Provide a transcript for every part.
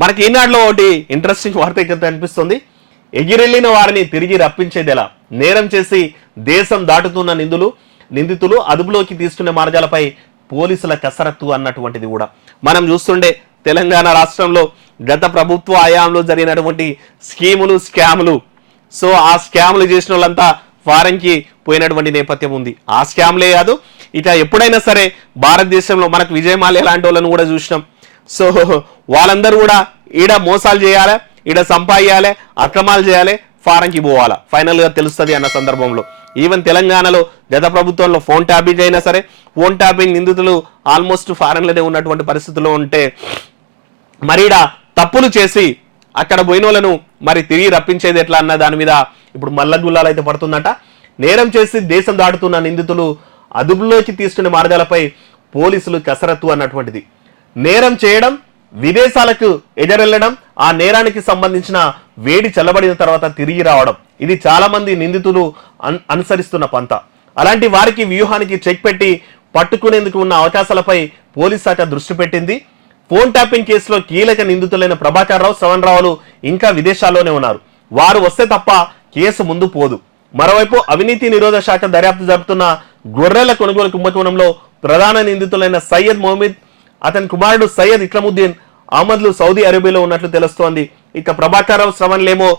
మనకి ఈనాడులో ఒకటి ఇంట్రెస్టింగ్ వార్త ఇక్కడ అనిపిస్తుంది. ఎగిరెళ్ళిన వారిని తిరిగి రప్పించేది ఎలా నేరం చేసి దేశం దాటుతున్న నిందులు నిందితులు అదుపులోకి తీసుకునే మార్గాలపై పోలీసుల కసరత్తు అన్నటువంటిది కూడా. మనం చూస్తుండే తెలంగాణ రాష్ట్రంలో గత ప్రభుత్వ హయాంలో జరిగినటువంటి స్కీములు స్కాములు. సో ఆ స్కాములు చేసిన వాళ్ళంతా ఫారెన్కి పోయినటువంటి నేపథ్యం ఉంది. ఆ స్కామ్లే కాదు ఇక ఎప్పుడైనా సరే భారతదేశంలో మనకు విజయమాల్య లాంటి వాళ్ళని కూడా చూసినాం. సో వాళ్ళందరూ కూడా ఈడ మోసాలు చేయాలి ఈడ సంపాదించాలి అక్రమాలు చేయాలి ఫారెన్కి పోవాలా? ఫైనల్గా తెలుస్తుంది అన్న సందర్భంలో. ఈవెన్ తెలంగాణలో గత ప్రభుత్వంలో ఫోన్ ట్యాపింగ్ అయినా సరే ఫోన్ ట్యాపింగ్ నిందితులు ఆల్మోస్ట్ ఫారెన్లోనే ఉన్నటువంటి పరిస్థితుల్లో ఉంటే మరీడ తప్పులు చేసి అక్కడ పోయిన వాళ్ళను మరి తిరిగి రప్పించేది ఎట్లా అన్న దాని మీద ఇప్పుడు మల్ల గుల్లాలు అయితే పడుతుందట. నేరం చేసి దేశం దాటుతున్న నిందితులు అదుపులోకి తీసుకునే మార్గాలపై పోలీసులు కసరత్తు అన్నటువంటిది. నేరం చేయడం విదేశాలకు ఎజరెళ్ళడం ఆ నేరానికి సంబంధించిన వేడి చల్లబడిన తర్వాత తిరిగి రావడం. ఇది చాలా మంది నిందితులు అనుసరిస్తున్న పంత. అలాంటి వారికి వ్యూహానికి చెక్ పెట్టి పట్టుకునేందుకు ఉన్న అవకాశాలపై పోలీస్ శాఖ దృష్టి పెట్టింది. ఫోన్ ట్యాపింగ్ కేసులో కీలక నిందితులైన ప్రభాకర్ రావు శ్రవణ్ రావులు ఇంకా విదేశాల్లోనే ఉన్నారు. వారు వస్తే తప్ప కేసు ముందు పోదు. మరోవైపు అవినీతి నిరోధ శాఖ దర్యాప్తు జరుపుతున్న గొర్రెల కొనుగోలు కుంభకోణంలో ప్రధాన నిందితులైన సయ్యద్ మొహమ్మద్ అతని కుమారుడు సయ్యద్ ఇక్రముద్దీన్ అహ్మద్లు సౌదీ అరేబియాలో ఉన్నట్లు తెలుస్తోంది. ఇక ప్రభాకర్ రావు శ్రవణ్లేమో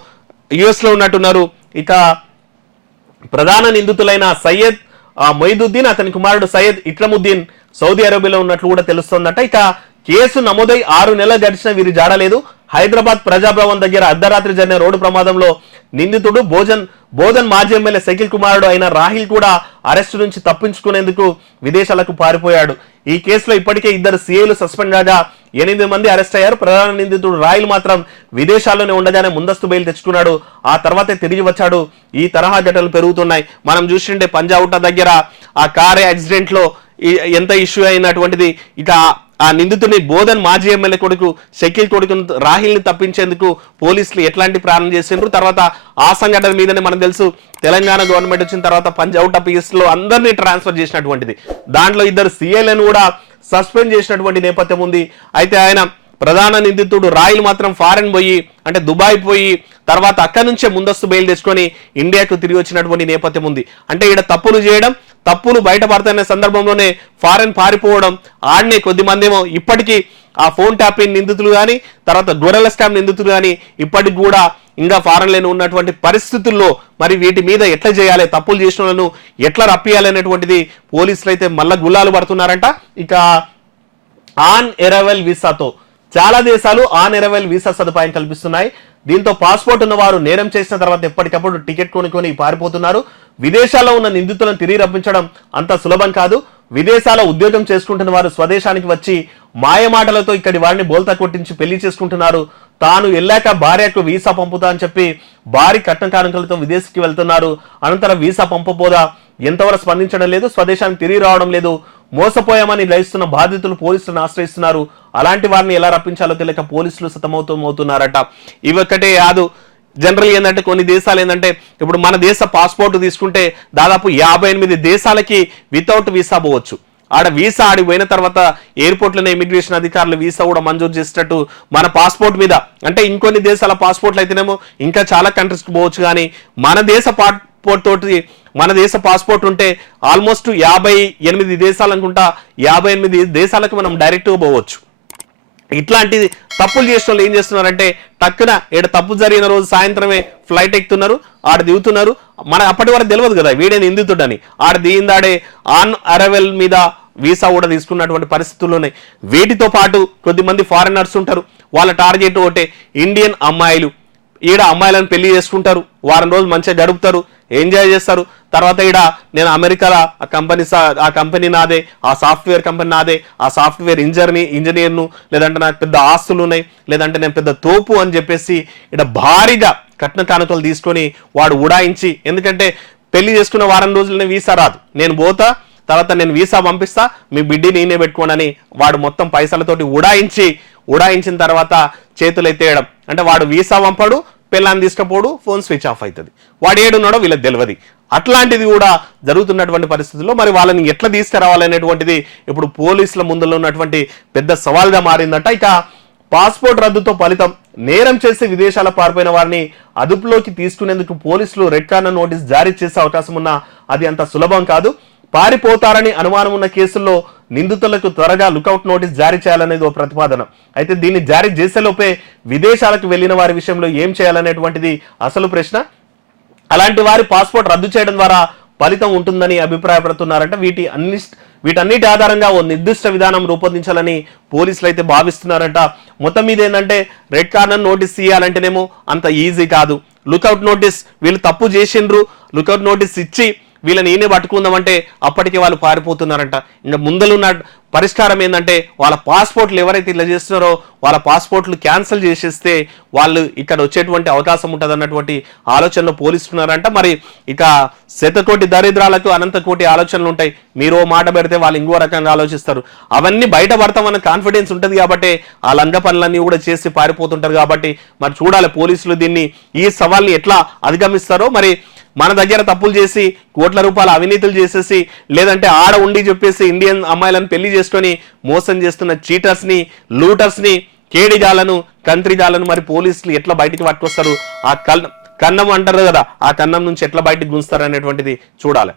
యుఎస్లో ఉన్నట్టున్నారు. ఇక ప్రధాన నిందితులైన సయ్యద్ మొయిదుద్దీన్ అతని కుమారుడు సయ్యద్ ఇక్రముద్దీన్ సౌదీ అరేబియాలో ఉన్నట్లు కూడా తెలుస్తోందట. ఇక కేసు నమోదై ఆరు నెలలు గడిచిన వీరు జాడలేదు హైదరాబాద్ ప్రజాభవన్ దగ్గర అర్ధరాత్రి జరిగిన రోడ్డు ప్రమాదంలో నిందితుడు భోజన్ బోధన్ మాజీ ఎమ్మెల్యే సైకిల్ కుమారుడు అయిన రాహిల్ కూడా అరెస్టు నుంచి తప్పించుకునేందుకు విదేశాలకు పారిపోయాడు. ఈ కేసులో ఇప్పటికే ఇద్దరు సీఏలు సస్పెండ్ కాగా ఎనిమిది మంది అరెస్ట్ అయ్యారు. ప్రధాన నిందితుడు రాయిల్ మాత్రం విదేశాల్లోనే ఉండగానే ముందస్తు బెయిల్ తెచ్చుకున్నాడు. ఆ తర్వాతే తిరిగి వచ్చాడు. ఈ తరహా ఘటనలు పెరుగుతున్నాయి. మనం చూసిండే పంజావుట దగ్గర ఆ కార్ యాక్సిడెంట్లో ఎంత ఇష్యూ అయినటువంటిది. ఇక ఆ నిందితుని బోధన్ మాజీ ఎమ్మెల్యే కొడుకు షకీల్ కొడుకు రాహిల్ని తప్పించేందుకు పోలీసులు ఎట్లాంటి ప్రారంభం చేసిండ్రు? తర్వాత ఆ సంఘటన మీదనే మనకు తెలుసు తెలంగాణ గవర్నమెంట్ వచ్చిన తర్వాత పంజావుట పిఎస్లో అందరినీ ట్రాన్స్ఫర్ చేసినటువంటిది. దాంట్లో ఇద్దరు సీఏలను కూడా సస్పెండ్ చేసినటువంటి నేపథ్యం ఉంది. అయితే ఆయన ప్రధాన నిందితుడు రాయిల్ మాత్రం ఫారెన్ పోయి అంటే దుబాయ్ పోయి తర్వాత అక్కడి నుంచే ముందస్తు బెయిల్ తెచ్చుకొని ఇండియాకు తిరిగి వచ్చినటువంటి నేపథ్యం ఉంది. అంటే ఈడ తప్పులు చేయడం తప్పులు బయటపడుతున్న సందర్భంలోనే ఫారెన్ పారిపోవడం ఆడనే కొద్ది మందేమో ఇప్పటికీ ఆ ఫోన్ ట్యాపింగ్ నిందితులు కానీ తర్వాత గొర్రెల స్టాంప్ నిందితులు కానీ ఇప్పటికి కూడా ఇంకా ఫారెన్ లేని ఉన్నటువంటి పరిస్థితుల్లో మరి వీటి మీద ఎట్లా చేయాలి తప్పులు చేసిన వాళ్ళను ఎట్లా రప్పియాలి అనేటువంటిది పోలీసులు అయితే మళ్ళా గుల్లాలు పడుతున్నారంట. ఇక ఆన్ ఎరవెల్ వీసాతో చాలా దేశాలు ఆన్ ఎరవెల్ వీసా సదుపాయం కల్పిస్తున్నాయి. దీంతో పాస్పోర్ట్ ఉన్న వారు నేరం చేసిన తర్వాత ఎప్పటికప్పుడు టికెట్ కొనుక్కొని పారిపోతున్నారు. విదేశాల్లో ఉన్న నిందితులను తిరిగి రప్పించడం అంత సులభం కాదు. విదేశాల ఉద్యోగం చేసుకుంటున్న వారు స్వదేశానికి వచ్చి మాయమాటలతో ఇక్కడి వారిని బోల్తా కొట్టించి పెళ్ళి చేసుకుంటున్నారు. తాను వెళ్ళాక భార్యకు వీసా పంపుతా అని చెప్పి భారీ కట్న కానుకలతో విదేశీకి వెళ్తున్నారు. అనంతరం వీసా పంపబోదా? ఎంతవరకు స్పందించడం లేదు. స్వదేశానికి తిరిగి రావడం లేదు. మోసపోయామని లయిస్తున్న బాధితులు పోలీసులను ఆశ్రయిస్తున్నారు. అలాంటి వారిని ఎలా రప్పించాలో తెలియక పోలీసులు సతమవుతమవుతున్నారట ఇవి ఒక్కటే కాదు జనరల్ ఏంటంటే కొన్ని దేశాలు ఏంటంటే ఇప్పుడు మన దేశ పాస్పోర్ట్ తీసుకుంటే దాదాపు యాభై ఎనిమిది దేశాలకి వితౌట్ వీసా పోవచ్చు. ఆడ వీసా ఆడి పోయిన తర్వాత ఎయిర్పోర్ట్లోనే ఇమిగ్రేషన్ అధికారులు వీసా కూడా మంజూరు చేసేటట్టు మన పాస్పోర్ట్ మీద. అంటే ఇంకొన్ని దేశాల పాస్పోర్ట్లు అయితేనేమో ఇంకా చాలా కంట్రీస్కి పోవచ్చు కానీ మన దేశ పాస్పోర్ట్ తోటి మన దేశ పాస్పోర్ట్ ఉంటే ఆల్మోస్ట్ యాభై ఎనిమిది దేశాలు అనుకుంటా యాభై ఎనిమిది దేశాలకు మనం డైరెక్ట్గా పోవచ్చు. ఇట్లాంటి తప్పులు చేసిన వాళ్ళు ఏం చేస్తున్నారంటే టక్కున ఈడ తప్పు జరిగిన రోజు సాయంత్రమే ఫ్లైట్ ఎక్కుతున్నారు ఆడ దిగుతున్నారు. మన అప్పటి వరకు తెలియదు కదా వీడే నిందితుడని. ఆడ దిగిందాడే ఆన్ అరవెల్ మీద వీసా కూడా తీసుకున్నటువంటి పరిస్థితుల్లోనే ఉన్నాయి. వీటితో పాటు కొద్దిమంది ఫారినర్స్ ఉంటారు. వాళ్ళ టార్గెట్ ఒకటే ఇండియన్ అమ్మాయిలు. ఈడ అమ్మాయిలను పెళ్ళి చేసుకుంటారు. వారం రోజులు మంచిగా గడుపుతారు. ఎంజాయ్ చేస్తారు. తర్వాత ఈడ నేను అమెరికాలో ఆ కంపెనీ ఆ కంపెనీ నాదే ఆ సాఫ్ట్వేర్ కంపెనీ నాదే ఆ సాఫ్ట్వేర్ ఇంజనీర్ని ఇంజనీర్ను లేదంటే నాకు పెద్ద ఆస్తులు ఉన్నాయి లేదంటే నేను పెద్ద తోపు అని చెప్పేసి ఇక్కడ భారీగా కట్న కానుకలు తీసుకొని వాడు ఉడాయించి ఎందుకంటే పెళ్ళి చేసుకున్న వారం రోజులనే వీసా రాదు. నేను పోతా తర్వాత నేను వీసా పంపిస్తా మీ బిడ్డి నేనే పెట్టుకోనని వాడు మొత్తం పైసలతోటి ఉడాయించి ఉడాయించిన తర్వాత చేతులు ఎత్తేయడం అంటే వాడు వీసా పంపడు పిల్లాన్ని తీసుకపోడు ఫోన్ స్విచ్ ఆఫ్ అవుతుంది వాడు ఏడున్నాడో వీళ్ళకి తెలియదు అట్లాంటిది కూడా జరుగుతున్నటువంటి పరిస్థితుల్లో మరి వాళ్ళని ఎట్లా తీసుకురావాలనేటువంటిది ఇప్పుడు పోలీసుల ముందులో ఉన్నటువంటి పెద్ద సవాల్గా మారిందంట. ఇక పాస్పోర్ట్ రద్దుతో ఫలితం నేరం చేసి విదేశాల పారిపోయిన వారిని అదుపులోకి తీసుకునేందుకు పోలీసులు రెడ్ కార్నర్ నోటీస్ జారీ చేసే అవకాశం ఉన్నా అది అంత సులభం కాదు. పారిపోతారని అనుమానం ఉన్న కేసుల్లో నిందితులకు త్వరగా లుకౌట్ నోటీస్ జారీ చేయాలనేది ఓ ప్రతిపాదన. అయితే దీన్ని జారీ చేసేలోపే విదేశాలకు వెళ్ళిన వారి విషయంలో ఏం చేయాలనేటువంటిది అసలు ప్రశ్న. అలాంటి వారి పాస్పోర్ట్ రద్దు చేయడం ద్వారా ఫలితం ఉంటుందని అభిప్రాయపడుతున్నారంట. వీటి అన్ని వీటన్నిటి ఆధారంగా ఓ నిర్దిష్ట విధానం రూపొందించాలని పోలీసులు అయితే భావిస్తున్నారంట. మొత్తం మీద ఏంటంటే రెడ్ కార్నర్ నోటీస్ ఇవ్వాలంటేనేమో అంత ఈజీ కాదు. లుకౌట్ నోటీస్ వీళ్ళు తప్పు చేసిండ్రు లుకౌట్ నోటీస్ ఇచ్చి వీళ్ళని ఈయనే పట్టుకుందామంటే అప్పటికే వాళ్ళు పారిపోతున్నారంట. ఇంకా ముందలున్న పరిష్కారం ఏంటంటే వాళ్ళ పాస్పోర్ట్లు ఎవరైతే ఇలా చేస్తున్నారో వాళ్ళ పాస్పోర్ట్లు క్యాన్సిల్ చేసేస్తే వాళ్ళు ఇక్కడ వచ్చేటువంటి అవకాశం ఉంటుంది అన్నటువంటి ఆలోచనలో పోలిస్తున్నారంట. మరి ఇక శతకోటి దరిద్రాలకు అనంత కోటి ఆలోచనలు ఉంటాయి. మీరు మాట పెడితే వాళ్ళు ఇంకో రకంగా ఆలోచిస్తారు. అవన్నీ బయటపడతామన్న కాన్ఫిడెన్స్ ఉంటుంది కాబట్టి ఆ లంగ పనులన్నీ కూడా చేసి పారిపోతుంటారు కాబట్టి మరి చూడాలి పోలీసులు దీన్ని ఈ సవాల్ని ఎట్లా అధిగమిస్తారో. మరి మన దగ్గర తప్పులు చేసి కోట్ల రూపాయల అవినీతులు చేసేసి లేదంటే ఆడ ఉండి చెప్పేసి ఇండియన్ అమ్మాయిలను పెళ్ళి చేసుకొని మోసం చేస్తున్న చీటర్స్ని లూటర్స్ని కేడిజాలను ని మరి పోలీసులు ఎట్లా బయటికి పట్టుకొస్తారు? ఆ కన్నం అంటారు కదా ఆ కన్నం నుంచి ఎట్లా బయటకు గుంస్తారు అనేటువంటిది చూడాలి.